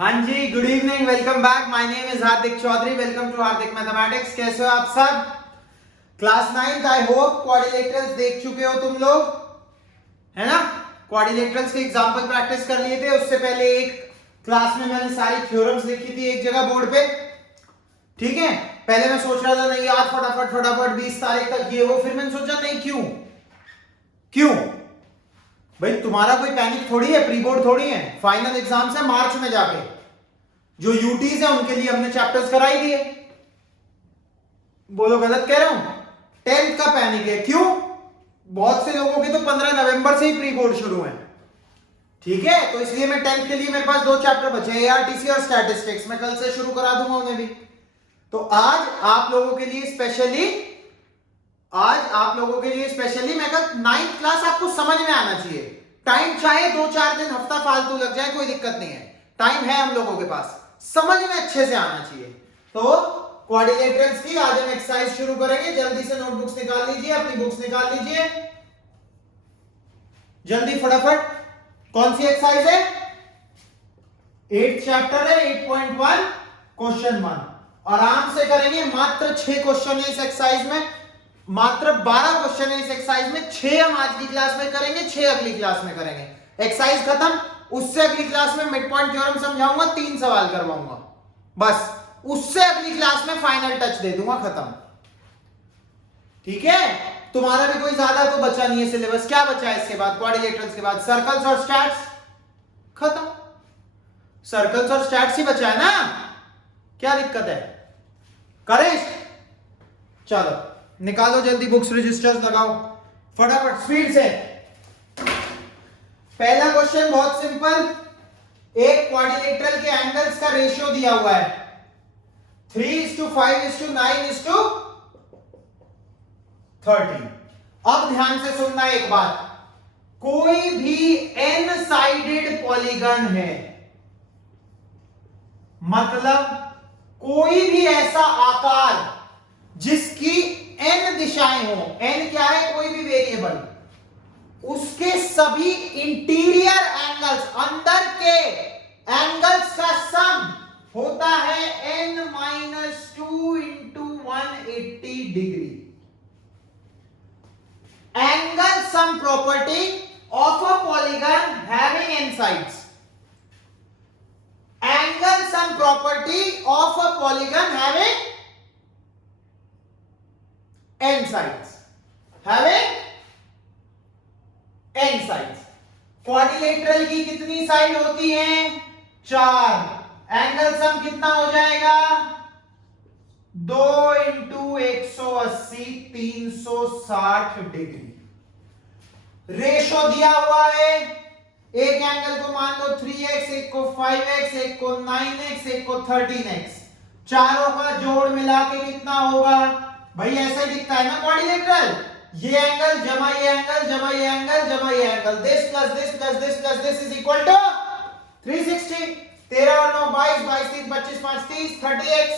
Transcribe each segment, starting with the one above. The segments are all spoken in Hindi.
हाँ जी, good evening, welcome back. My name is Hardik Chaudhary. Welcome to Hardik mathematics. कैसे हो आप सब? क्लास 9 आई होप क्वाड्रिलेटरल्स देख चुके हो तुम लोग, है ना? क्वाड्रिलेटरल्स के एग्जांपल प्रैक्टिस कर लिए थे। उससे पहले एक क्लास में मैंने सारी थ्योरम्स लिखी थी एक जगह बोर्ड पे, ठीक है? पहले मैं सोच रहा था नहीं यार फटाफट फटाफट 20 तारीख तक ये वो, फिर मैंने सोचा नहीं, क्यों भाई, तुम्हारा कोई पैनिक थोड़ी है, प्री बोर्ड थोड़ी है, फाइनल एग्जाम्स है मार्च में जाके। जो यूटीज है उनके लिए हमने चैप्टर्स कराई दिए। बोलो गलत कह रहा हूं? 10th का पैनिक है, क्यों? बहुत से लोगों के तो 15 नवंबर से ही प्री बोर्ड शुरू है, ठीक है? तो इसलिए मैं 10th के लिए मेरे पास 2 चैप्टर बचे हैं, एआरटीसी और स्टैटिस्टिक्स। मैं कल से शुरू करा दूंगा उन्हें भी। तो आज आप लोगों के लिए स्पेशली मैं कहा 9th क्लास आपको समझ में आना चाहिए। टाइम चाहे 2-4 दिन हफ्ता फालतू लग जाए, कोई दिक्कत नहीं है, टाइम है हम लोगों के पास, समझ में अच्छे से आना चाहिए। तो क्वाड्रिलेटरल्स की आज हम एक्सरसाइज शुरू करेंगे। जल्दी से नोटबुक्स निकाल लीजिए, अपनी बुक्स निकाल लीजिए जल्दी फटाफट। कौन सी एक्सरसाइज है? 8th चैप्टर है, 8.1 क्वेश्चन 1। आराम से करेंगे, मात्र 6 क्वेश्चन है इस एक्सरसाइज में, मात्र 12 क्वेश्चन है इस एक्सरसाइज में। 6 हम आज की क्लास में करेंगे, 6 अगली क्लास में करेंगे। एक्सरसाइज खत्म, उससे अगली क्लास में मिड पॉइंट थ्योरम समझाऊंगा, 3 सवाल करवाऊंगा बस। उससे अगली क्लास में फाइनल टच दे दूंगा, खत्म, ठीक है? तुम्हारा भी कोई ज्यादा तो बचा नहीं है सिलेबस। क्या बचा है इसके बाद? क्वाड्रिलेटरल्स के बाद सर्कल्स और स्टैट्स, खत्म। सर्कल्स और स्टैट्स ही बचा है ना, क्या दिक्कत है? करेक्ट, चलो निकालो जल्दी बुक्स, रजिस्टर्स लगाओ फटाफट स्पीड से। पहला क्वेश्चन बहुत सिंपल, एक क्वाड्रिलेटरल के एंगल्स का रेशियो दिया हुआ है 3:5:9:13। अब ध्यान से सुनना एक बात, कोई भी एन साइडेड पॉलीगन है, मतलब कोई भी ऐसा आकार जिसकी n दिशाएं हो, n क्या है? कोई भी वेरिएबल, उसके सभी इंटीरियर एंगल्स, अंदर के एंगल्स का सम होता है n-2 into 180 degree. Angle sum property of a polygon having n sides. Angle sum property of a polygon having n sides, having n sides। Quadrilateral की कितनी साइड होती हैं? 4। एंगल सम कितना हो जाएगा? 2 इंटू 180, 360 डिग्री। रेशो दिया हुआ है, एक एंगल को मान लो 3x, एक को 5x, एक को 9x, एक को 13x। चारों का जोड़ मिला के कितना होगा? भाई ऐसा ही दिखता है ना क्वाड्रिलेटरल, ये एंगल जमा ये एंगल जमा ये एंगल जमा ये angle, this plus this plus this plus this is equal to 360। 13 और 9 22, 22 3 25 5 30, 30x।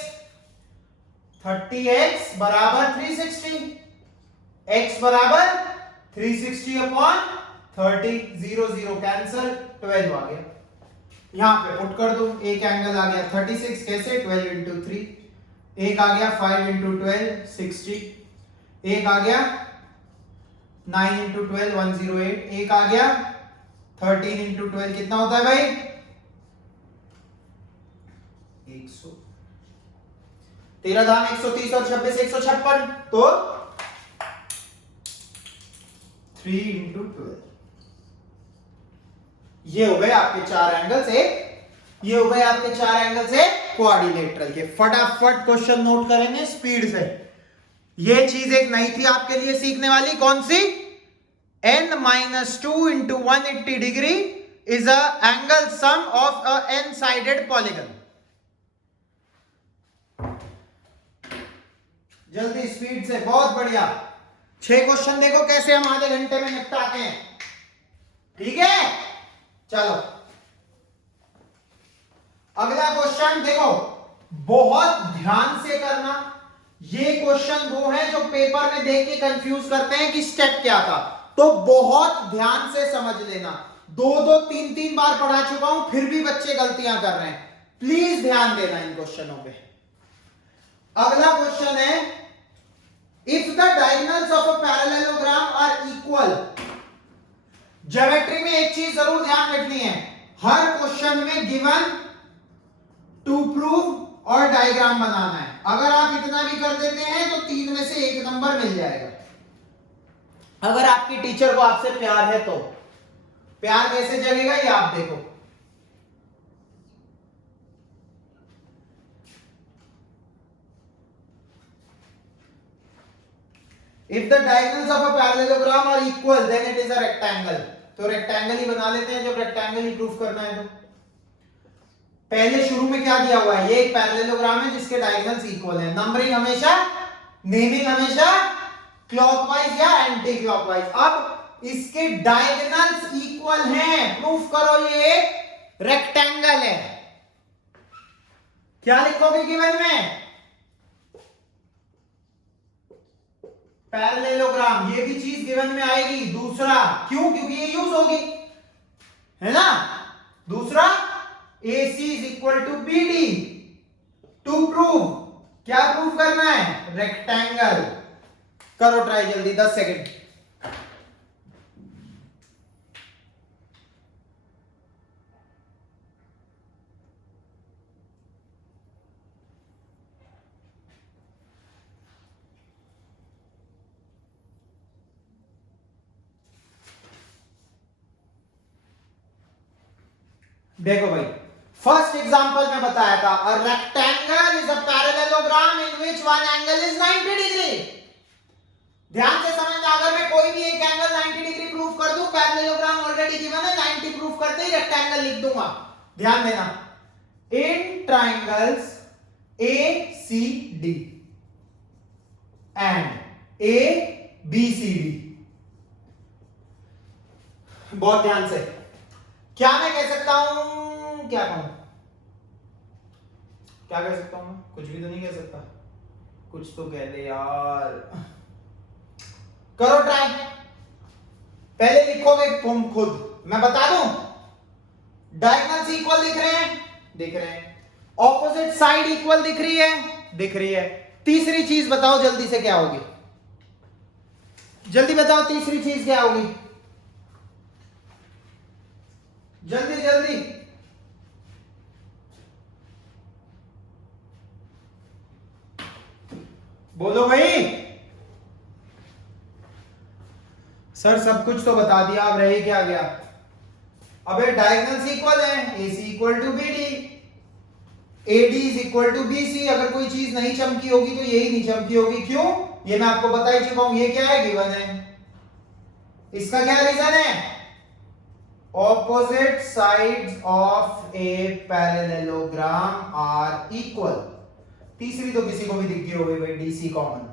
30x बराबर 360, x बराबर 360 अपॉन 30, 0 0 कैंसल, 12 आ गया। यहां पे पुट कर दो, एक एंगल आ गया 36, कैसे? 12 इंटू 3। एक आ गया 5 इंटू 12 60, एक आ गया 9 इंटू 12 108, एक आ गया 13 इंटू 12 कितना होता है भाई? 100। 13 धाम 130 और 26 156, तो 3 इंटू 12। ये हो गए आपके 4 एंगल से, ये हो गए आपके 4 एंगल से क्वाड्रिलेटरल के। फटाफट क्वेश्चन नोट करेंगे स्पीड से। ये चीज एक नई थी आपके लिए सीखने वाली, कौन सी? n-2 into 180 degree is a angle sum of a n sided polygon. जल्दी स्पीड से, बहुत बढ़िया। 6 क्वेश्चन देखो कैसे हम आधे घंटे में निपटाते हैं, ठीक है? चलो अगला क्वेश्चन देखो, बहुत ध्यान से करना। ये क्वेश्चन वो है जो पेपर में देख के कंफ्यूज करते हैं कि स्टेप क्या था, तो बहुत ध्यान से समझ लेना। 2-2 3-3 बार पढ़ा चुका हूं, फिर भी बच्चे गलतियां कर रहे हैं। प्लीज ध्यान देना इन क्वेश्चनों पे। अगला क्वेश्चन है, if the diagonals of a parallelogram are equal. Geometry में एक चीज जरूर ध्यान रखनी है, हर क्वेश्चन में गिवन टू प्रूव और डायग्राम बनाना है। अगर आप इतना भी कर देते हैं तो 3 में से 1 नंबर मिल जाएगा, अगर आपकी टीचर को आपसे प्यार है तो। प्यार कैसे जगेगा ये आप देखो। If the diagonals of a parallelogram are equal then it is a rectangle. तो रेक्टेंगल ही बना लेते हैं जब रेक्टेंगल ही प्रूफ करना है तो। पहले शुरू में क्या दिया हुआ है, ये एक पैरेललोग्राम है जिसके डायगोनल्स इक्वल है। नंबरिंग हमेशा, नेमिंग हमेशा क्लॉकवाइज या एंटी क्लॉकवाइज। अब इसके डायगोनल्स इक्वल हैं, प्रूफ करो ये रेक्टेंगल है। क्या लिखोगे गिवन में? पैरेललोग्राम, ये भी चीज गिवन में आएगी। दूसरा क्यों? क्योंकि ये यूज होगी, है ना। दूसरा AC is equal to BD to prove. क्या प्रूव करना है? रेक्टेंगल। करो ट्राई जल्दी, 10 सेकेंड। देखो भाई, फर्स्ट एग्जांपल में बताया था, a rectangle is a parallelogram in which one angle is 90 degree. ध्यान से समझना, अगर मैं कोई भी एक एंगल 90 डिग्री प्रूफ कर दूं, पैरेललोग्राम ऑलरेडी गिवन है, 90 प्रूफ करते ही रेक्टेंगल लिख दूंगा। ध्यान देना, इन ट्रायंगल्स ACD एंड ABCD, बहुत ध्यान से, क्या मैं कह सकता हूं, क्या कहूं, क्या कह सकता हूं? कुछ भी तो नहीं कह सकता, कुछ तो कह दे यार। करो ट्राई, पहले लिखोगे तुम खुद, मैं बता दूं। डायगोनल्स इक्वल दिख रहे हैं? दिख रहे हैं। ऑपोजिट साइड इक्वल दिख रही है? दिख रही है। तीसरी चीज बताओ जल्दी से, क्या होगी? जल्दी बताओ तीसरी चीज क्या होगी, जल्दी जल्दी। बोलो भाई। सर सब कुछ तो बता दिया, अब रही क्या गया? अबे डायगोनल्स इक्वल है, AC equal to BD, AD is equal to BC। अगर कोई चीज नहीं चमकी होगी तो यही नहीं चमकी होगी। क्यों? ये मैं आपको बता ही चुका हूं। ये क्या है? गिवन है। इसका क्या रीजन है? Opposite sides of a parallelogram are equal. तीसरी तो किसी को भी दिख गई होगी भाई, DC common.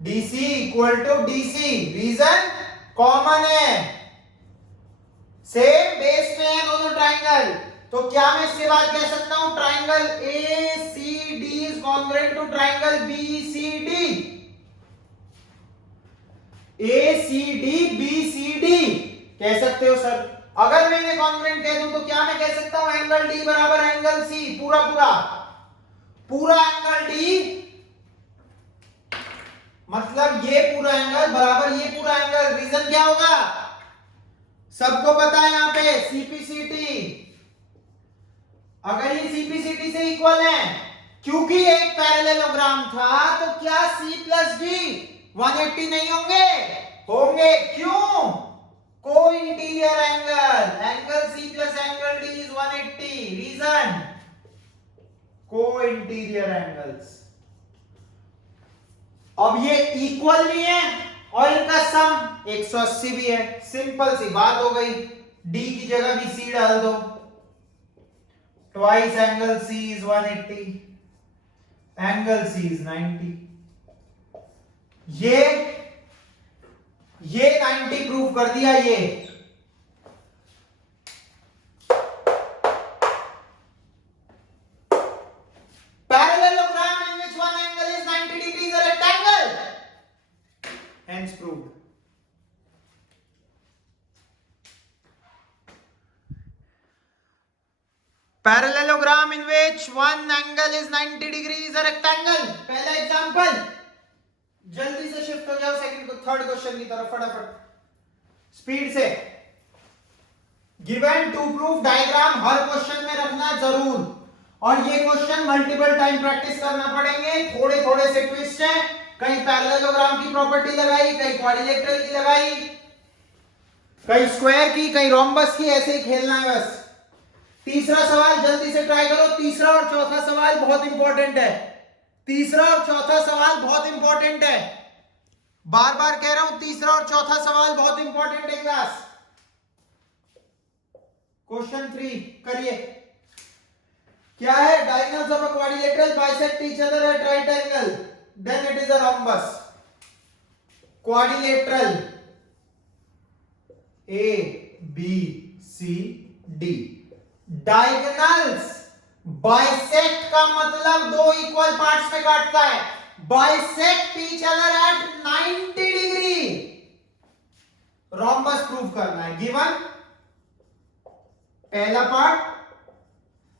DC equal to DC, reason common है, सेम बेस पे है दोनों ट्राइंगल। तो क्या मैं इसके बाद कह सकता हूं triangle ACD is congruent to triangle BCD? ACD BCD कह सकते हो सर। अगर मैं इन्हें कॉन्ग्रुएंट कह दूं तो क्या मैं कह सकता हूं एंगल D बराबर एंगल C, पूरा पूरा पूरा एंगल D, मतलब ये पूरा एंगल बराबर ये पूरा एंगल। रीजन क्या होगा? सबको पता है यहां पे CPCT। अगर ये CPCT से इक्वल है, क्योंकि एक पैरेललोग्राम था, तो क्या C प्लस D 180 नहीं होंगे? होंगे। क्यों? Co-interior angle, angle C plus angle D is 180। Reason co-interior angles. अब ये इक्वल भी है और इनका सम 180 भी है। सिंपल सी बात हो गई, D की जगह भी C डाल दो। Twice angle C is 180, angle C is 90। ये 90 प्रूव कर दिया। ये parallelogram in which one angle is 90 degrees a rectangle, hence proved। Parallelogram in which one angle is 90 degree is a rectangle. पहला एग्जांपल, जल्दी से शिफ्ट हो जाओ सेकंड को थर्ड क्वेश्चन की तरफ फटाफट स्पीड से। गिवन टू प्रूफ डायग्राम हर क्वेश्चन में रखना जरूर, और ये क्वेश्चन मल्टीपल टाइम प्रैक्टिस करना पड़ेंगे। थोड़े थोड़े से ट्विस्ट है, कहीं पैरेललोग्राम की प्रॉपर्टी लगाई, कहीं क्वाड्रिलेटरल की लगाई, कहीं स्क्वायर की, कहीं रोम्बस की, ऐसे ही खेलना है बस। तीसरा सवाल जल्दी से ट्राई करो। तीसरा और चौथा सवाल बहुत इंपॉर्टेंट है। तीसरा और चौथा सवाल बहुत इंपॉर्टेंट है, बार बार कह रहा हूं, तीसरा और चौथा सवाल बहुत इंपॉर्टेंट है क्लास। क्वेश्चन 3 करिए। क्या है? Diagonals of a quadrilateral bisect each other at right angle, then it is a rhombus. Quadrilateral A B C D, diagonals bisect का मतलब दो इक्वल पार्ट्स में काटता है। Bisect each other at 90 degree, rhombus prove करना है। गिवन पहला पार्ट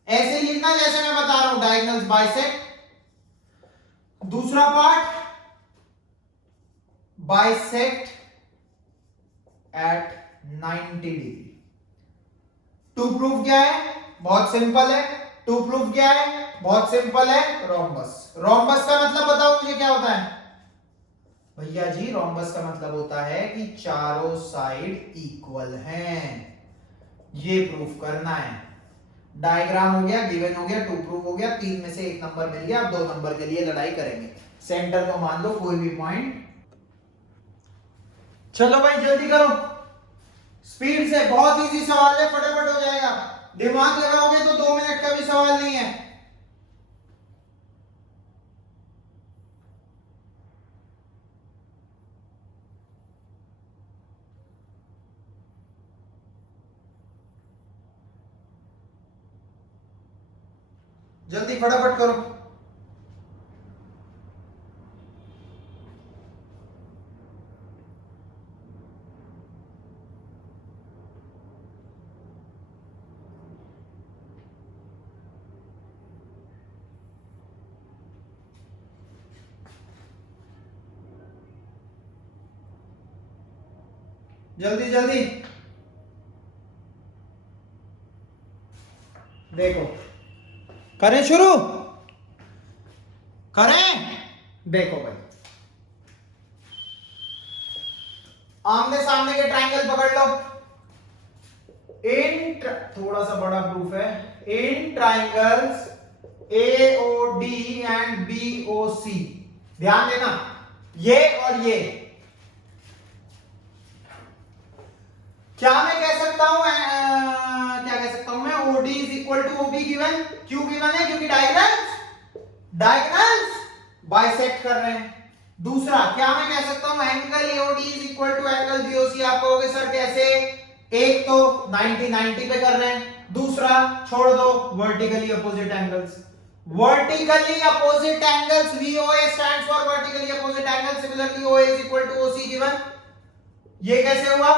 ऐसे ही लिखना जैसे मैं बता रहा हूं, डायगोनल्स बाइसेक्ट। दूसरा part bisect at 90 degree. To proof क्या है? बहुत सिंपल है। टू प्रूफ क्या है? बहुत सिंपल है, रोम्बस। रोम्बस का मतलब बताओ मुझे क्या होता है भैया जी? रोम्बस का मतलब होता है कि चारों साइड इक्वल हैं, ये प्रूफ करना है। डायग्राम हो गया, गिवन हो गया, टू प्रूफ हो गया, तीन में से एक नंबर मिल गया। अब 2 नंबर के लिए लड़ाई करेंगे। सेंटर को मान लो कोई भी पॉइंट। चलो भाई जल्दी करो स्पीड से, बहुत इजी सवाल है, फटाफट हो जाएगा। दिमाग लगाओगे तो 2 मिनट का भी सवाल नहीं है। जल्दी फटाफट करो। जल्दी जल्दी देखो, करें शुरू? करें? देखो भाई, आमने सामने के ट्रायंगल पकड़ लो। इन थोड़ा सा बड़ा प्रूफ है। इन ट्रायंगल्स AOD एंड BOC, ध्यान देना, ये और ये, क्या मैं कह सकता हूं क्या कह सकता हूं मैं? OD is equal to OB given. क्यों गिवन है? क्योंकि डायगोनल्स बाइसेक्ट कर रहे हैं। दूसरा, क्या मैं कह सकता हूं? Angle AOD is equal to angle BOC। आप कहोगे सर कैसे? एक तो 90 पे कर रहे हैं, दूसरा छोड़ दो, vertically opposite angles. Vertically opposite angles, VOA stands for vertically opposite angle. Similarly OA is equal to OC given. ये कैसे हुआ?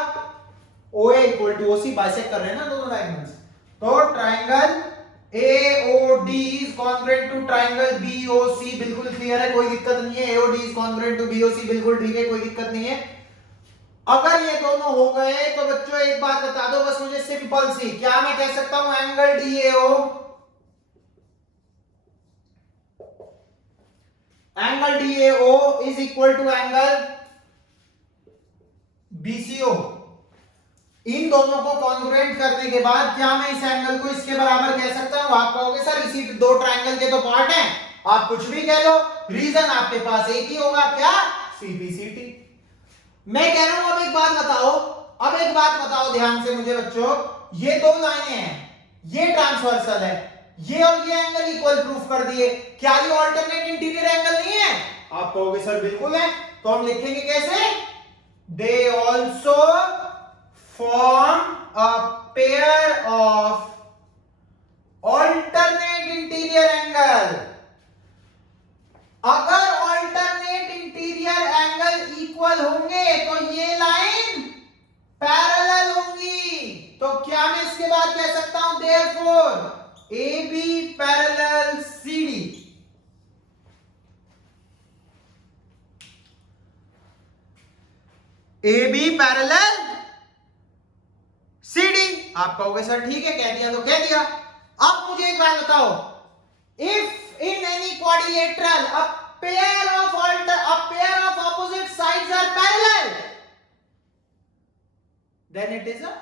OA इक्वल टू OC, बाइसेक्ट कर रहे हैं ना दोनों डायगोनल्स। तो triangle AOD is congruent to triangle BOC। बिल्कुल क्लियर है, कोई दिक्कत नहीं है। AOD is congruent to BOC, बिल्कुल ठीक है, कोई दिक्कत नहीं है। अगर ये दोनों हो गए तो बच्चों एक बात बता दो बस मुझे, सिंपल सी। क्या मैं कह सकता हूं? Angle DAO is equal to angle BCO। इन दोनों को कॉन्ग्रुएंट करने के बाद क्या मैं इस एंगल को इसके बराबर कह सकता हूं? आप कहोगे सर इसी दो ट्रायंगल के तो पार्ट हैं, आप कुछ भी कह लो, रीजन आपके पास एक ही होगा, क्या? CPCT। मैं कह रहा हूं अब एक बात बताओ ध्यान से मुझे बच्चों, ये दो लाइनें हैं, ये ट्रांसवर्सल है, ये और ये एंगल इक्वल प्रूफ कर दिए, क्या ये ऑल्टरनेट इंटीरियर एंगल नहीं है? आप कहोगे सर बिल्कुल है। तो हम लिखेंगे कैसे? They also form a pair of alternate interior angle. अगर ऑल्टरनेट इंटीरियर एंगल इक्वल होंगे तो ये लाइन पैरेलल होंगी। तो क्या मैं इसके बाद कह सकता हूं? Therefore AB parallel CD, AB parallel CD। आप कहोगे सर ठीक है, कह दिया तो कह दिया। अब मुझे एक बात बताओ, if in any quadrilateral a pair of opposite sides are parallel, then it is a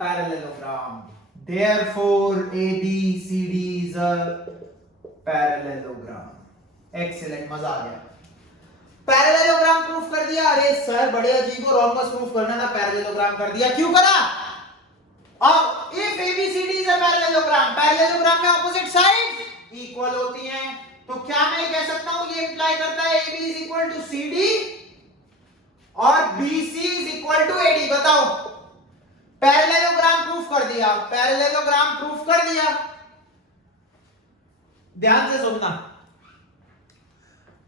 parallelogram. Therefore ABCD is a parallelogram. Excellent, मजा आ गया। पैरेललोग्राम प्रूफ कर दिया। अरे सर बड़े अजीब हो, रोम्बस प्रूफ करना था, पैरेललोग्राम कर दिया, क्यों करा? अब if ABCD is a parallelogram, parallelogram में ऑपोजिट साइड्स इक्वल होती हैं, तो क्या मैं कह सकता हूं ये इंप्लाई करता है AB is equal to CD और BC is equal to AD? बताओ, पैरेललोग्राम प्रूफ कर दिया, पैरेललोग्राम प्रूफ कर दिया। ध्यान से सुनना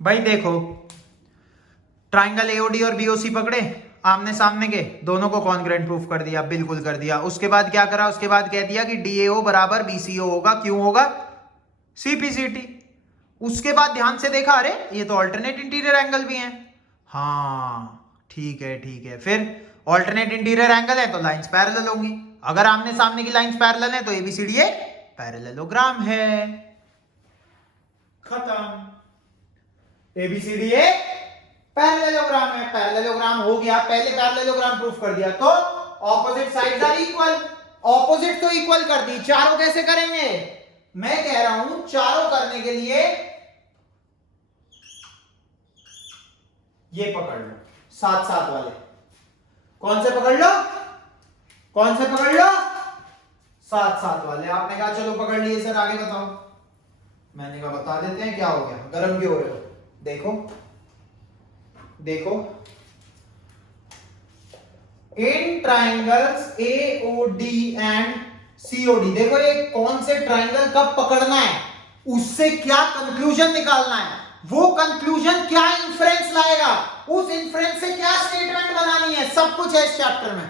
भाई, देखो ट्राइंगल AOD और BOC पकड़े आमने सामने के, दोनों को कॉन्ग्रुएंट प्रूफ कर दिया, बिल्कुल कर दिया। उसके बाद क्या करा? उसके बाद कह दिया कि DAO बराबर BCO होगा, क्यों होगा? CPCT। उसके बाद ध्यान से देखा, अरे ये तो अल्टरनेट इंटीरियर एंगल भी हैं। हाँ ठीक है ठीक है, फिर अल्टरनेट इंटीरियर एंगल है तो लाइंस पैरेलल होंगी। अगर आमने सामने की लाइंस पैरेलल है तो ABCD एक पैरेललोग्राम है। खत्म। ABCD एक पैरेललोग्राम है, पैरेललोग्राम हो गया। पहले पैरेललोग्राम प्रूफ कर दिया तो opposite sides are equal, opposite तो इक्वल कर दी, चारों कैसे करेंगे? मैं कह रहा हूं चारों करने के लिए ये पकड़ लो, साथ साथ वाले। कौन से पकड़ लो? कौन से पकड़ लो? साथ साथ वाले। आपने कहा चलो पकड़ लिए सर, आगे बताओ। मैंने कहा बता देते हैं, क्या हो गया, गर्म क्यों हो रहे हो? देखो देखो, इन ट्राइंगल्स AOD एंड COD, देखो ये कौन से ट्राइंगल कब पकड़ना है, उससे क्या कंक्लूजन निकालना है, वो कंक्लूजन क्या इंफरेंस लाएगा, उस इंफरेंस से क्या स्टेटमेंट बनानी है, सब कुछ है इस चैप्टर में।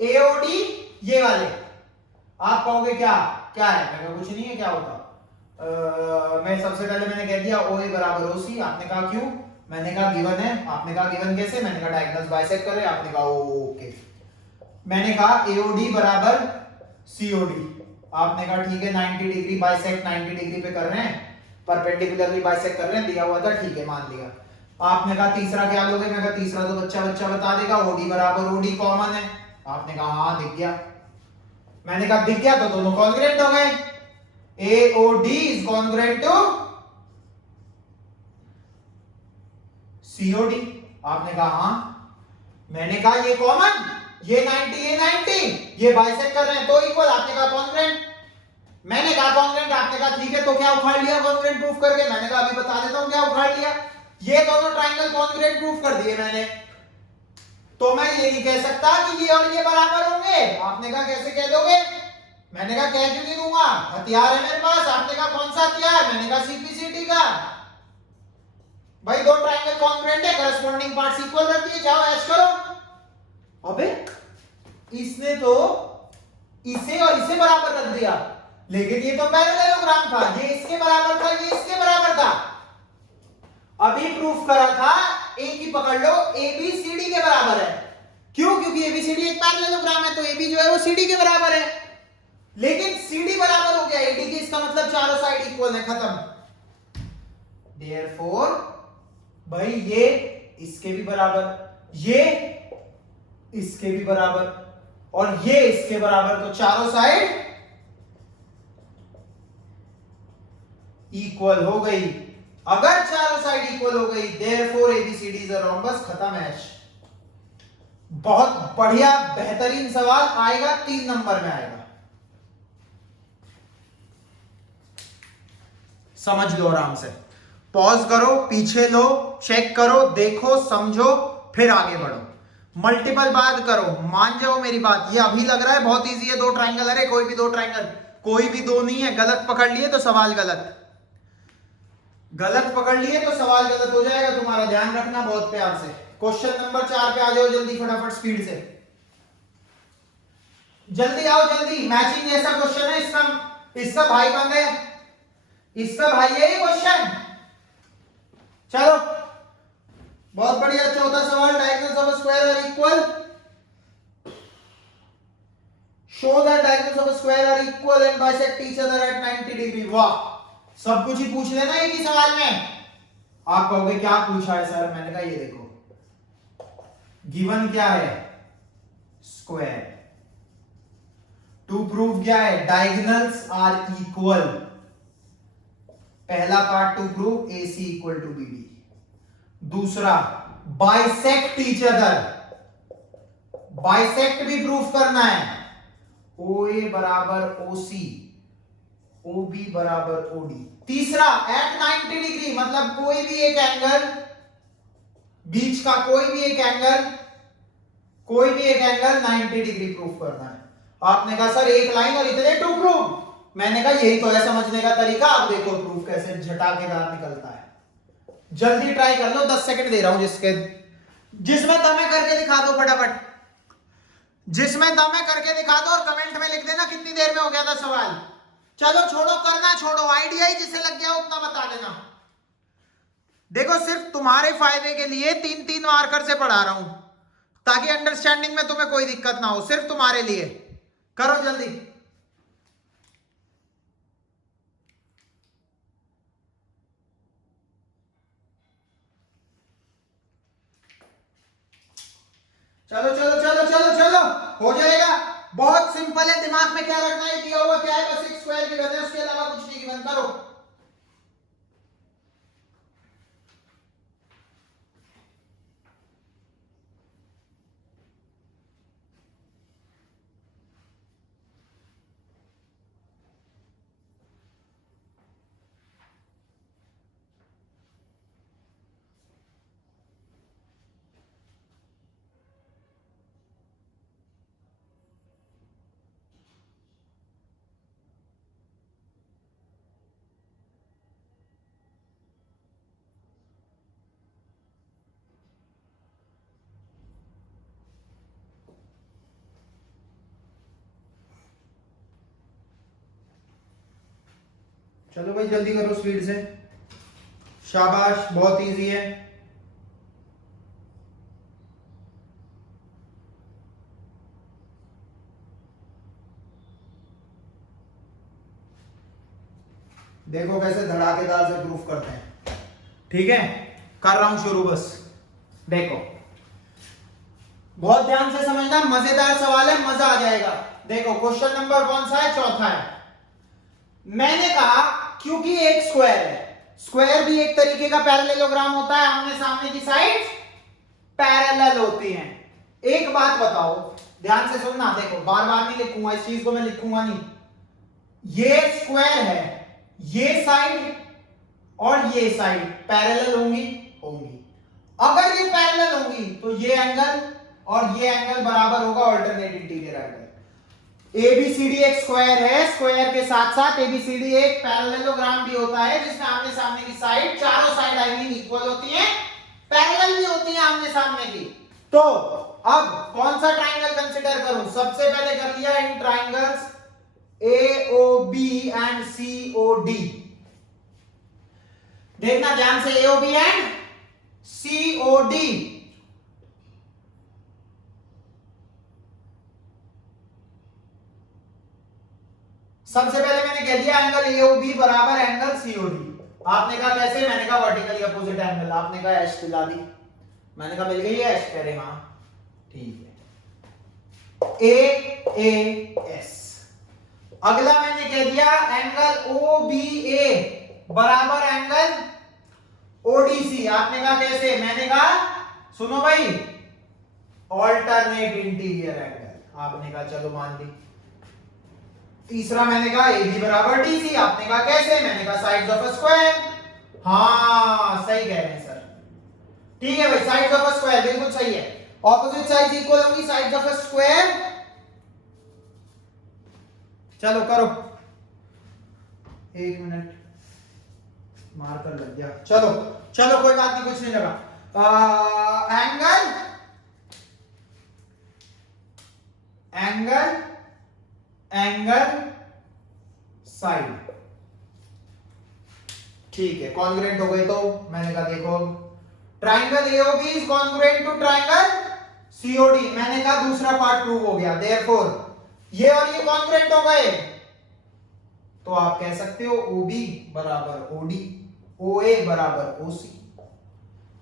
AOD ये वाले, आप कहोगे क्या क्या है? मैं कुछ नहीं है, क्या होता? मैं सबसे पहले मैंने कह दिया OA बराबर OC। आपने कहा क्यों? मैंने कहा गिवन है। आपने कहा गिवन कैसे? मैंने कहा डायगोनल्स बाइसेक्ट कर रहे हैं। आपने कहा ओके। मैंने कहा AOD बराबर COD। आपने कहा ठीक है, 90 डिग्री बाइसेक्ट 90 डिग्री पे कर रहे हैं, परपेंडिकुलरली बाइसेक्ट कर रहे हैं, दिया हुआ था, ठीक है मान लिया। आपने कहा तीसरा क्या लोगे? मैं कहा तीसरा तो बच्चा बच्चा बता देगा, OD बराबर OD कॉमन है। आपने कहा हाँ दिख गया। मैंने कहा दिख गया तो दोनों कॉन्ग्रुएंट हो गए। AOD is congruent to COD। आपने कहा हाँ। मैंने कहा ये कॉमन, ये 90 ये 90, ये बाइसेक्ट कर रहे हैं तो इक्वल। आपने कहा कॉन्ग्रुएंट। मैंने कहा कॉन्ग्रुएंट। आपने कहा ठीक है, तो क्या उखाड़ लिया कॉन्ग्रुएंट प्रूफ करके? मैंने कहा अभी बता देता हूं क्या उखाड़ लिया। ये दोनों ट्राइंगल कॉन्ग्रुएंट प्रूफ कर दिए मैंने, तो मैं ये नहीं कह सकता कि ये और ये बराबर होंगे। आपने कहा कैसे कह दोगे? मैंने कहा कह क्यों नहीं दूंगा, हथियार है मेरे पास। आपने कहा कौन सा हथियार? मैंने कहा CPCT का। भाई दो ट्राइंगल कॉन्ग्रुएंट है, करस्पॉन्डिंग पार्ट्स इक्वल रख दिए, जाओ ऐश करो। अबे इसने तो इसे और इसे बराबर रख दिया, लेकिन ये तो पैरेललोग्राम था, ये इसके बराबर था, ये इसके बराबर था। अभी प्रूफ करा था, एक ही पकड़ लो, ABCD के बराबर है। क्यों? क्योंकि ABCD एक पैरेललोग्राम है, तो AB जो है वो CD के बराबर है। लेकिन CD बराबर हो गया AD के, इसका मतलब चारों साइड इक्वल है, खत्म। Therefore भाई ये इसके भी बराबर, ये इसके भी बराबर और ये इसके बराबर, तो चारों साइड इक्वल हो गई। अगर चारों साइड इक्वल हो गई, therefore ABCD is a rhombus, खत्म है। बहुत बढ़िया बेहतरीन सवाल आएगा, 3 नंबर में आएगा, समझ लो आराम से। पॉज करो, पीछे लो, चेक करो, देखो, समझो, फिर आगे बढ़ो। मल्टीपल बात करो, मान जाओ मेरी बात। ये अभी लग रहा है बहुत इजी है, दो ट्राइंगल, अरे कोई भी दो ट्राइंगल, कोई भी दो नहीं है। गलत पकड़ लिए तो सवाल गलत, गलत पकड़ लिए तो सवाल गलत हो जाएगा तुम्हारा, ध्यान रखना बहुत प्यार से। क्वेश्चन नंबर 4 पे आ जाओ जल्दी फटाफट स्पीड से। जल्दी आओ जल्दी, मैचिंग जैसा क्वेश्चन है, इसका भाई बन है, इसका भाई है ये क्वेश्चन। चलो बहुत बढ़िया। चौथा सवाल, diagonals of square are equal, show that diagonals of square are equal and bisect each other at 90 degree. वाह, सब कुछ ही पूछ लेना एक ही सवाल में। आप कहोगे क्या पूछा है सर, मैंने कहा ये देखो, गिवन क्या है, स्क्वायर। टू प्रूव क्या है, डायगोनल्स आर इक्वल। पहला part to prove AC equal to BD। दूसरा बाइसेक्ट ईच अदर, बाइसेक्ट भी प्रूफ करना है। OA बराबर OC, OB बराबर OD। तीसरा एट 90 डिग्री, मतलब कोई भी एक एंगल, बीच का कोई भी एक एंगल 90 डिग्री प्रूफ करना है। आपने कहा सर एक लाइन और इतने टू प्रूफ, मैंने कहा यही तो है समझने का तरीका। अब देखो प्रूफ कैसे झटाकेदार निकलता है। जल्दी ट्राई कर लो, 10 सेकंड दे रहा हूं, जिसमें दम है करके दिखा दो फटाफट, जिसमें दम है करके दिखा दो और कमेंट में लिख देना कितनी देर में हो गया था सवाल। चलो छोड़ो, करना छोड़ो, आइडिया ही जिसे लग गया उतना बता देना। देखो सिर्फ तुम्हारे फायदे के लिए 3-3 मार्कर से पढ़ा रहा हूं, ताकि अंडरस्टैंडिंग में तुम्हें कोई दिक्कत ना हो, सिर्फ तुम्हारे लिए। करो जल्दी। चलो चलो चलो चलो चलो, हो जाएगा। बहुत सिंपल है, दिमाग में क्या रखना है, दिया हुआ क्या है, बस एक स्क्वायर की वजह, उसके अलावा कुछ नहीं गिवन। करो। चलो भाई जल्दी करो स्पीड से, शाबाश, बहुत इजी है। देखो कैसे धड़ाकेदार से प्रूफ करते हैं। ठीक है, कर रहा हूं शुरू, बस देखो बहुत ध्यान से समझना, मजेदार सवाल है, मजा आ जाएगा। देखो क्वेश्चन नंबर कौन सा है, चौथा है। मैंने कहा क्योंकि एक स्क्वायर है, स्क्वायर भी एक तरीके का पैरेललोग्राम होता है, आमने सामने की साइड पैरेलल होती हैं। एक बात बताओ, ध्यान से सुनना, देखो बार बार नहीं लिखूंगा इस चीज को, मैं लिखूंगा नहीं। ये स्क्वायर है, ये साइड और ये साइड पैरेलल होंगी, अगर ये पैरेलल होंगी तो ये एंगल और ये एंगल बराबर होगा ऑल्टरनेट इंटीरियर एंगल। ABCD एक स्क्वायर है, स्क्वायर के साथ साथ ABCD एक पैरेललोग्राम भी होता है, जिसमें आमने सामने की साइड, चारों साइड आई मीन इक्वल होती हैं, पैरेलल भी होती हैं आमने सामने की। तो अब कौन सा ट्राइंगल कंसीडर करूं? सबसे पहले कर लिया इन ट्राइंगल्स AOB एंड COD। देखना ध्यान से, AOB एंड COD। सबसे पहले मैंने कह दिया एंगल AOB बराबर एंगल COD। आपने कहा कैसे? मैंने कहा वर्टिकली अपोजिट एंगल। आपने कहा एच दिला दी, मैंने कहा मिल गई है एच, कह रहे हाँ ठीक है। AAS। अगला मैंने कह दिया एंगल OBA बराबर एंगल ODC। आपने कहा कैसे? मैंने कहा सुनो भाई, ऑल्टरनेट इंटीरियर एंगल। आपने कहा चलो मान ली। तीसरा मैंने कहा AB बराबर DC। आपने कहा कैसे? मैंने कहा साइड्स ऑफ अ स्क्वायर। हाँ सही कह रहे हैं सर, ठीक है भाई, साइड्स ऑफ अ स्क्वायर बिल्कुल सही है। ऑपोजिट साइड्स इक्वल होंगी साइड्स ऑफ अ स्क्वायर। चलो करो, 1 मिनट, मार्कर लग गया। चलो चलो कोई बात नहीं, कुछ नहीं लगा। Angle angle side. ठीक है, कॉन्ग्रुएंट हो गए। तो मैंने कहा देखो triangle AOB is congruent to triangle COD, मैंने कहा दूसरा पार्ट प्रूव हो गया। देयरफॉर ये और ये कॉन्ग्रुएंट हो गए, तो आप कह सकते हो ओबी बराबर ओडी, ओए बराबर ओसी।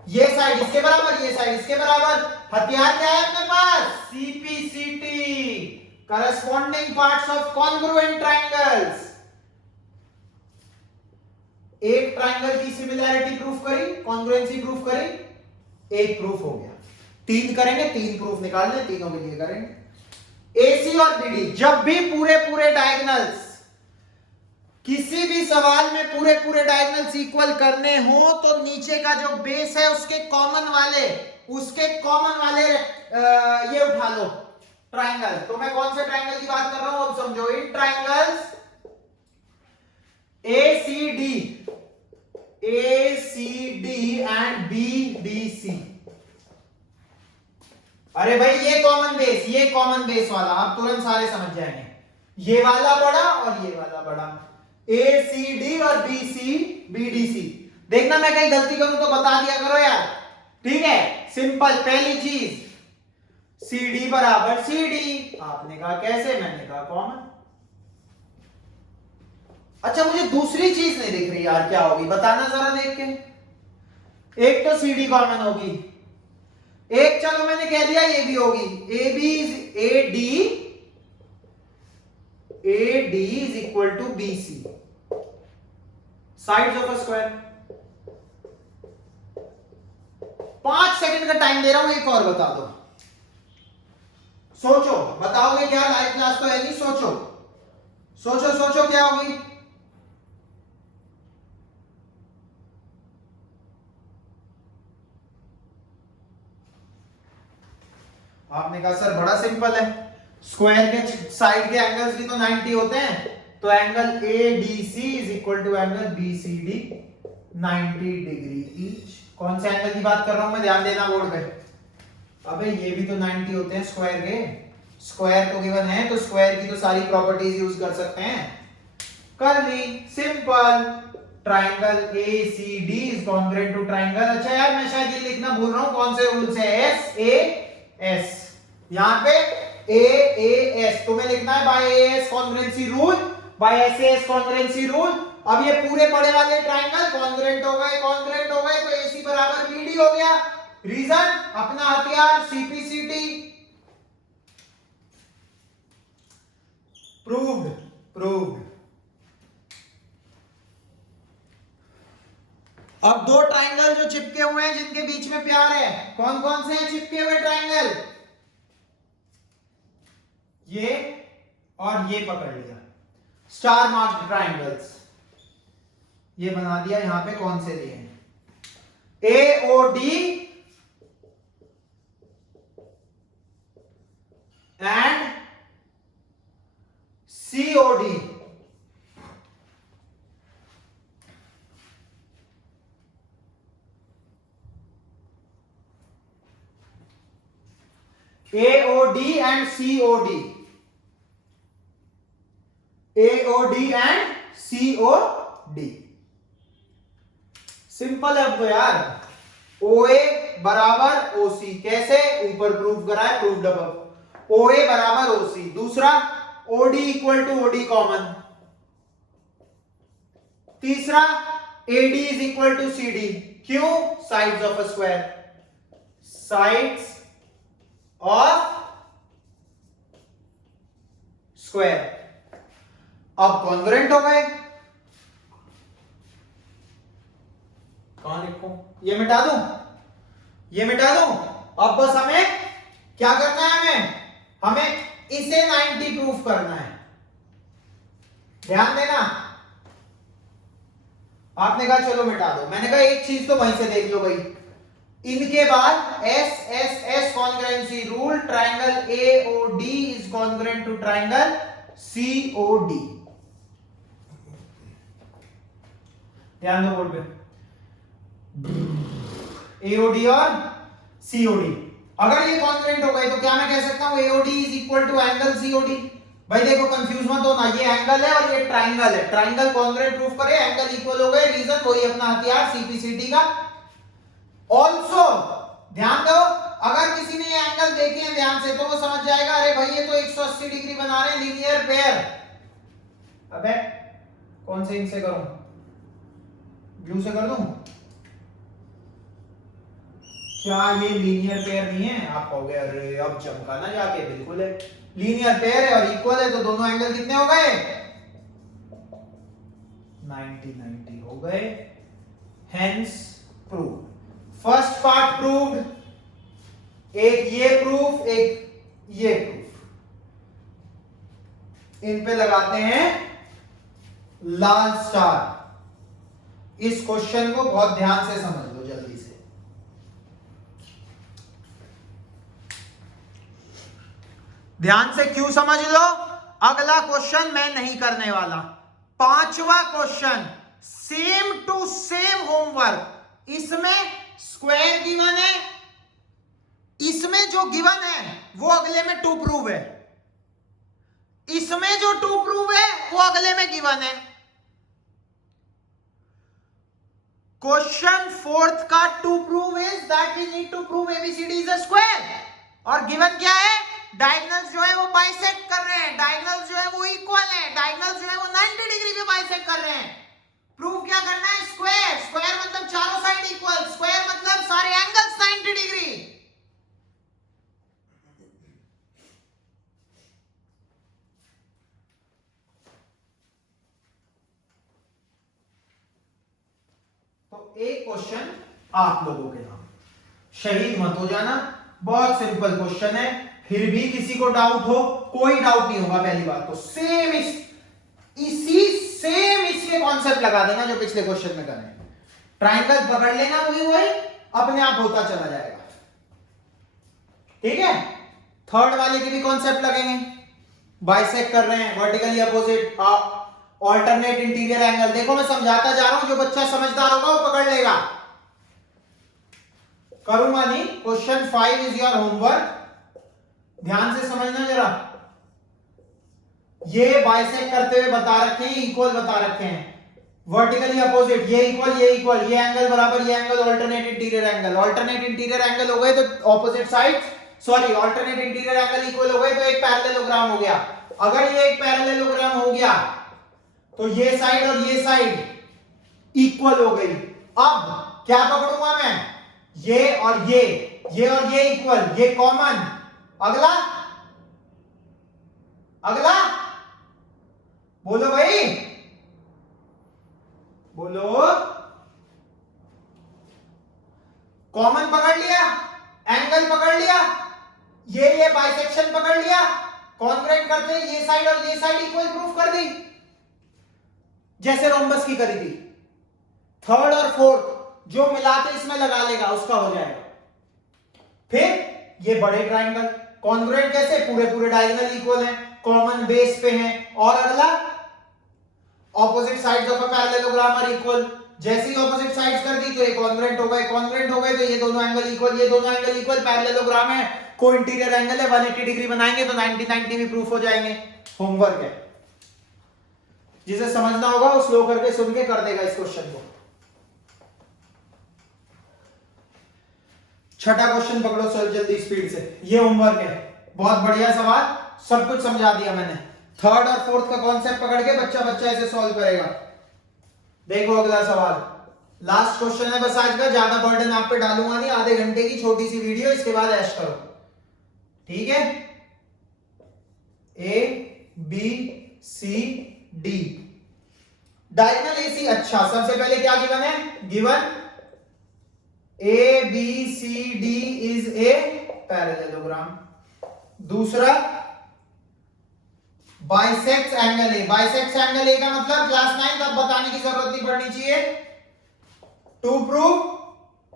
ये साइड इसके बराबर, ये साइड इसके बराबर। हथियार क्या है अपने पास? CPCT, corresponding parts of congruent triangles. एक ट्राइंगल की सिमिलैरिटी प्रूफ करी, कॉन्ग्रुएंसी प्रूफ करी, एक प्रूफ हो गया। तीन करेंगे, तीन प्रूफ निकालने, तीनों के लिए करेंगे। एसी और बीडी, जब भी पूरे पूरे डायगोनल्स, किसी भी सवाल में पूरे पूरे डायगोनल्स इक्वल करने हो, तो नीचे का जो बेस है उसके कॉमन वाले ये उठा लो ट्राइंगल। तो मैं कौन से ट्राइंगल की बात कर रहा हूं अब समझो। इन ट्राइंगल्स ACD एंड BDC। अरे भाई ये कॉमन बेस वाला, आप तुरंत सारे समझ जाएंगे। ये वाला बड़ा और ये वाला बड़ा, ACD और BDC। देखना मैं कहीं गलती करूं तो बता दिया करो यार, ठीक है। सिंपल, पहली चीज CD बराबर CD, आपने कहा कैसे, मैंने कहा कॉमन। अच्छा मुझे दूसरी चीज नहीं दिख रही यार, क्या होगी बताना जरा देख के। एक तो CD कॉमन होगी, एक चलो मैंने कह दिया ये भी होगी। AD is equal to BC, sides of a square। 5 second का टाइम दे रहा हूं, एक और बता दो। सोचो, बताओगे क्या? लाइव क्लास तो है नहीं, सोचो सोचो सोचो क्या होगी। आपने कहा सर बड़ा सिंपल है, स्क्वायर के साइड के एंगल्स भी तो 90 होते हैं, तो angle ADC is equal to angle BCD 90 degree each. कौन से एंगल की बात कर रहा हूं मैं, ध्यान देना बोर्ड पे। अबे ये भी तो 90 होते हैं स्क्वायर के, स्क्वायर तो गिवन है, तो स्क्वायर की तो सारी प्रॉपर्टीज यूज कर सकते हैं। कर ली, simple. Triangle ACD is congruent to triangle. अच्छा यार मैं शायद ये लिखना भूल रहा हूं, कौन से रूल से, SAS, यहां पे AAS तुम्हें लिखना है by AS congruency rule, by SAS congruency rule. अब ये पूरे बड़े वाले ट्राइंगल कॉन्ग्रुएंट हो गए, तो AC बराबर BD हो गया। रीजन अपना हथियार CPCT, प्रूव्ड। अब दो ट्राइंगल जो चिपके हुए हैं, जिनके बीच में प्यार है, कौन कौन से हैं चिपके हुए ट्राइंगल? ये और ये पकड़ लिया, स्टार मार्क्ड ट्राइंगल्स। ये बना दिया, यहां पे कौन से दिए हैं? AOD and COD। AOD and COD, AOD and COD। Simple है अब तो यार। OA बराबर OC, कैसे? ऊपर प्रूफ करा है, प्रूव्ड अबव। OA बराबर OC। दूसरा OD equal to OD common. तीसरा AD is equal to CD। क्यों? Sides of a square, sides of square. अब कॉन्ग्रुएंट हो गए। कहां लिखूं? ये मिटा दूं, ये मिटा दूं। अब बस हमें क्या करना है, हमें इसे 90 प्रूफ करना है। ध्यान देना, आपने कहा चलो मिटा दो, मैंने कहा एक चीज तो वहीं से देख लो भाई। इनके बाद SSS congruency rule, triangle AOD is congruent to triangle COD। ध्यान दो बोर्ड पे, AOD और COD। अगर ये कॉन्ग्रुएंट हो गए तो क्या मैं कह सकता हूं AOD is equal to angle COD? भाई देखो कंफ्यूज मत होना, ये एंगल है और ये ट्राइंगल है, ट्राइंगल कॉन्ग्रुएंट प्रूफ करे, एंगल इक्वल हो गए, रीजन वही अपना हथियार सीपीसीटी का। ऑल्सो ध्यान दो, अगर किसी ने ये एंगल देखे हैं ध्यान से तो वो समझ जाएगा अरे भाई ये तो 180 डिग्री बना रहे हैं लीनियर पेयर। अबे कौन से इनसे करूं, ब्लू से कर दूं? क्या ये लीनियर पेयर नहीं है? आप कहोगे अरे अब चमका ना जाके, बिल्कुल है, लीनियर पेयर है और इक्वल है, तो दोनों एंगल कितने हो गए? 90-90 हो गए, hence prove. First part proved, एक ये प्रूफ, एक ये प्रूफ। इन पे लगाते हैं लाल स्टार। इस क्वेश्चन को बहुत ध्यान से समझ लो जल्दी से। ध्यान से क्यों समझ लो? अगला क्वेश्चन मैं नहीं करने वाला, पांचवा question same to same homework. इसमें स्क्वायर गिवन है, इसमें जो गिवन है वो अगले में टू प्रूव है, इसमें जो टू प्रूव है वो अगले में गिवन है। क्वेश्चन फोर्थ का to prove is that we need to prove ABCD is a square, और गिवन क्या है? डायगोनल्स जो है वो बाइसेक्ट कर रहे हैं, डायगोनल्स जो है वो इक्वल है, डायगोनल्स जो है वो 90 डिग्री पे बाइसेक्ट कर रहे हैं। प्रूव क्या करना है? स्क्वायर। स्क्वायर मतलब चारों साइड इक्वल, स्क्वायर मतलब सारे एंगल्स 90 डिग्री। तो एक क्वेश्चन आप लोगों के नाम, शहीद मत हो जाना, बहुत सिंपल क्वेश्चन है, फिर भी किसी को डाउट हो, कोई डाउट नहीं होगा। पहली बात तो सेम सेम इसके कॉन्सेप्ट लगा देना जो पिछले क्वेश्चन में करें, ट्राइंगल पकड़ लेना, वही अपने आप होता चला जाएगा, ठीक है। थर्ड वाले के भी कॉन्सेप्ट लगेंगे, बाइसेक्ट कर रहे हैं, vertically opposite, alternate interior angle. देखो मैं समझाता जा रहा हूं, जो बच्चा समझदार होगा वो पकड़ लेगा। करूंगा नहीं। क्वेश्चन 5 इज योर होमवर्क, ध्यान से समझना जरा। ये बाइसेक्ट करते हुए बता रखे हैं, इक्वल बता रखे हैं, वर्टिकली अपोजिट, ये इक्वल, ये इक्वल, ये एंगल बराबर ये angle, alternate interior angle. Alternate interior angle हो गए तो opposite side, sorry alternate interior angle equal हो गए तो एक पैरेललोग्राम हो गया। अगर ये एक पैरेललोग्राम हो गया तो ये साइड और ये साइड इक्वल हो गई। अब क्या पकड़ूंगा मैं? ये और ये और ये इक्वल, ये कॉमन। अगला अगला बोलो भाई, बोलो। कॉमन पकड़ लिया, एंगल पकड़ लिया, ये बाइसेक्शन पकड़ लिया, कॉन्ग्रुएंट करते ये साइड और ये साइड इक्वल प्रूफ कर दी, जैसे रोम्बस की करी थी। थर्ड और फोर्थ जो मिलाते इसमें लगा लेगा उसका हो जाएगा। फिर ये बड़े ट्राइंगल कॉन्ग्रुएंट कैसे? पूरे डायगोनल इक्वल हैं, कॉमन बेस पे हैं। और अगला opposite sides of a parallelogram are equal, जैसे ही ऑपोजिट साइड्स कर दी तो ये कॉन्ग्रुएंट हो गए, कॉन्ग्रुएंट हो गए तो ये दोनों एंगल इक्वल, ये दोनों एंगल इक्वल, पैरेललोग्राम है, को इंटीरियर एंगल है, 180 डिग्री बनाएंगे तो 90-90 भी प्रूफ हो जाएंगे। होमवर्क है, जिसे समझना होगा वो स्लो करके सुन के कर देगा इस क्वेश्चन को। छठा क्वेश्चन पकड़ो सर जल्दी स्पीड से, ये होमवर्क है, बहुत बढ़िया सवाल, सब कुछ समझा दिया मैंने। थर्ड और फोर्थ का कॉन्सेप्ट पकड़ के बच्चा ऐसे सॉल्व करेगा। देखो अगला सवाल, लास्ट क्वेश्चन है बस आज का, ज्यादा बर्डन आप पे डालूंगा नहीं, आधे घंटे की छोटी सी वीडियो, इसके बाद ऐश करो, ठीक है। A B C D diagonal AC. अच्छा सबसे पहले क्या गिवन है? Given A B C D is a parallelogram. दूसरा bisects angle A. Bisects angle A का मतलब क्लास 9 तब बताने की जरूरत नहीं पड़नी चाहिए। टू प्रूव,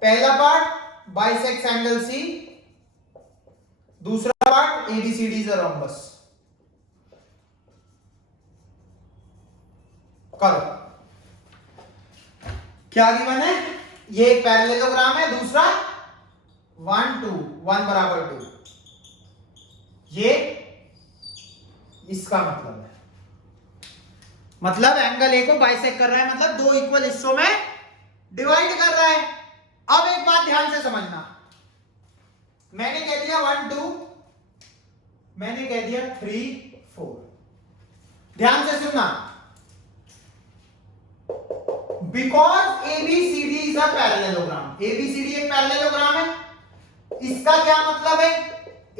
पहला पार्ट बाइसेक्ट्स एंगल सी, दूसरा part ABCD is a rhombus. करो, क्या गिवन है? ये एक पैरेललोग्राम है, दूसरा 1 2 1 बराबर 2, ये इसका मतलब एंगल ए को बाइसेक्ट कर रहा है, मतलब दो इक्वल हिस्सों में डिवाइड कर रहा है। अब एक बात ध्यान से समझना, मैंने कह दिया 1 2, मैंने कह दिया 3 4। ध्यान से सुनना, because ABCD is a parallelogram. एबीसीडी एक पैरेललोग्राम है। इसका क्या मतलब है,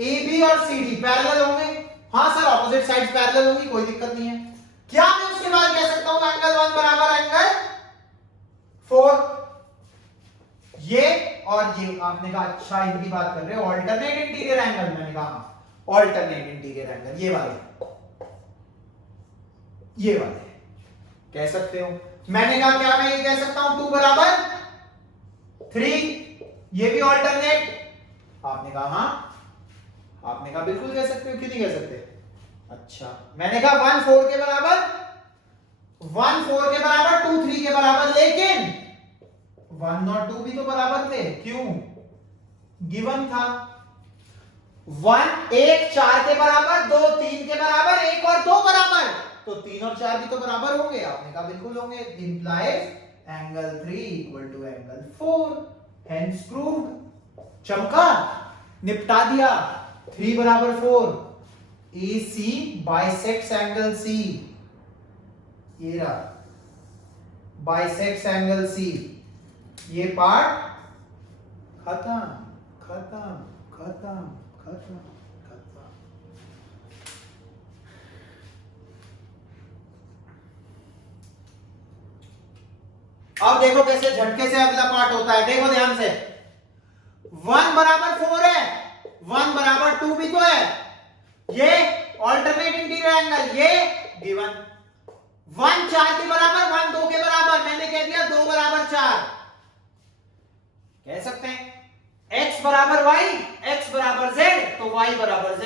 AB और CD पैरेलल होंगे। हाँ सर, ऑपोजिट साइड्स पैरेलल होंगी, कोई दिक्कत नहीं है। क्या मैं उसके बाद कह सकता हूं एंगल 1 बराबर एंगल 4? ये और ये आपने कहा अच्छा इनकी बात कर रहे हो, ऑल्टरनेट इंटीरियर एंगल। मैंने कहा ऑल्टरनेट इंटीरियर एंगल, ये वाले कह सकते हो। मैंने कहा क्या मैं ये कह सकता हूं 2 बराबर 3, ये भी ऑल्टरनेट। आपने कहा हाँ, आपने कहा बिल्कुल कह सकते हो, क्यों नहीं कह सकते? अच्छा, मैंने कहा 1 4 के बराबर, 1 4 के बराबर, 2 3 के बराबर, लेकिन 1 और 2 भी तो बराबर थे। क्यों? गिवन था। 1 1 4 के बराबर, 2 3 के बराबर, 1 और 2 बराबर, तो 3 और 4 भी तो बराबर होंगे। आपने कहा बिल्कुल होंगे। Implies angle 3 equal to angle 4, hence proved. चमका, निपटा दिया। 3 बराबर 4, AC बाइसेक्ट्स एंगल C। ये रहा बाइसेक्ट्स एंगल C। ये पार्ट खत्म खत्म खत्म खत्म खत्म। अब देखो कैसे झटके से अगला पार्ट होता है, देखो ध्यान से। 1 बराबर 4 है, 1 बराबर 2 भी तो है, ये ऑल्टरनेट इंटीरियर एंगल, ये गिवन। 1 4 के बराबर, 1 2 के बराबर, मैंने कह दिया 2 बराबर 4। कह सकते हैं x बराबर y, x बराबर z, तो y बराबर z।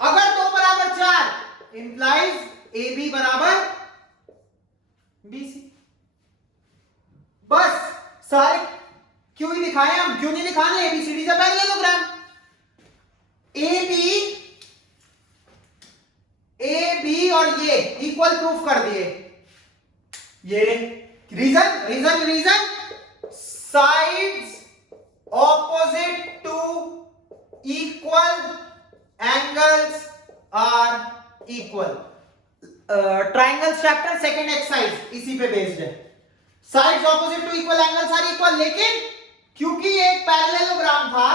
अगर 2 बराबर 4 इंप्लाइज AB बराबर BC। बस सारे क्यों ही लिखाए हम, क्यों नहीं लिखाने? ABCD से पैरेललोग्राम। AB और ये इक्वल प्रूफ कर दिए। ये reason sides opposite to equal angles are equal। Triangles chapter second exercise इसी पे बेस्ड है। Sides opposite to equal angles are equal, लेकिन क्योंकि ये एक पैरेललोग्राम था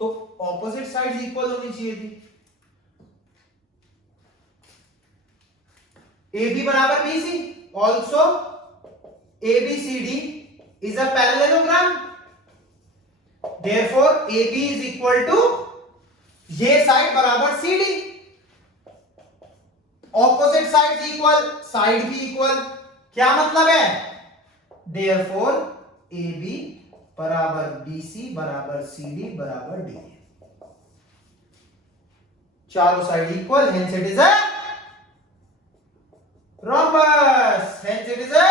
तो ऑपोजिट साइड्स इक्वल होनी चाहिए थी। AB बराबर BC, also ABCD is a parallelogram, therefore AB is equal to ये साइड बराबर CD, opposite sides equal, side भी इक्वल। क्या मतलब है? therefore AB बराबर BC बराबर CD बराबर D। चारों side equal, hence it is a rhombus, hence it is a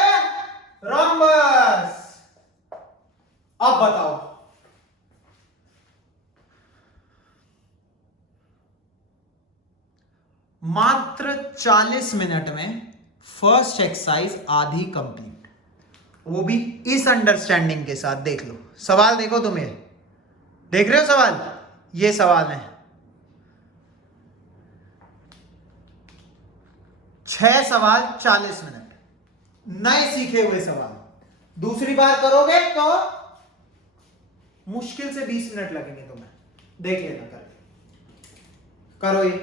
rhombus। अब बताओ, मात्र 40 मिनट में फर्स्ट एक्सरसाइज आधी कंप्लीट, वो भी इस अंडरस्टैंडिंग के साथ। देख लो सवाल, देखो तुम ये देख रहे हो सवाल, ये सवाल है 6 सवाल 40 मिनट, नए सीखे हुए सवाल। दूसरी बार करोगे तो मुश्किल से 20 मिनट लगेंगे तुम्हें, देख लेना करके। करो ये,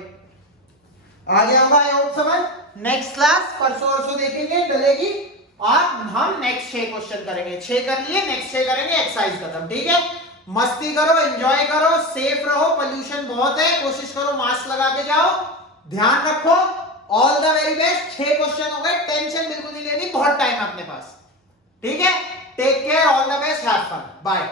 आ गया होगा आई होप समझ। नेक्स्ट क्लास परसों देखेंगे, डलेगी, और हम नेक्स्ट 6 क्वेश्चन करेंगे। 6 कर लिए, नेक्स्ट 6 करेंगे, एक्सरसाइज खत्म। ठीक है, मस्ती करो, एंजॉय करो, सेफ रहो, पोल्यूशन बहुत है, कोशिश करो मास्क लगा के जाओ, ध्यान रखो। All the very best. 6 question हो गए, टेंशन बिल्कुल नहीं लेनी, बहुत टाइम है अपने पास। ठीक है, take care, all the best, have fun, bye.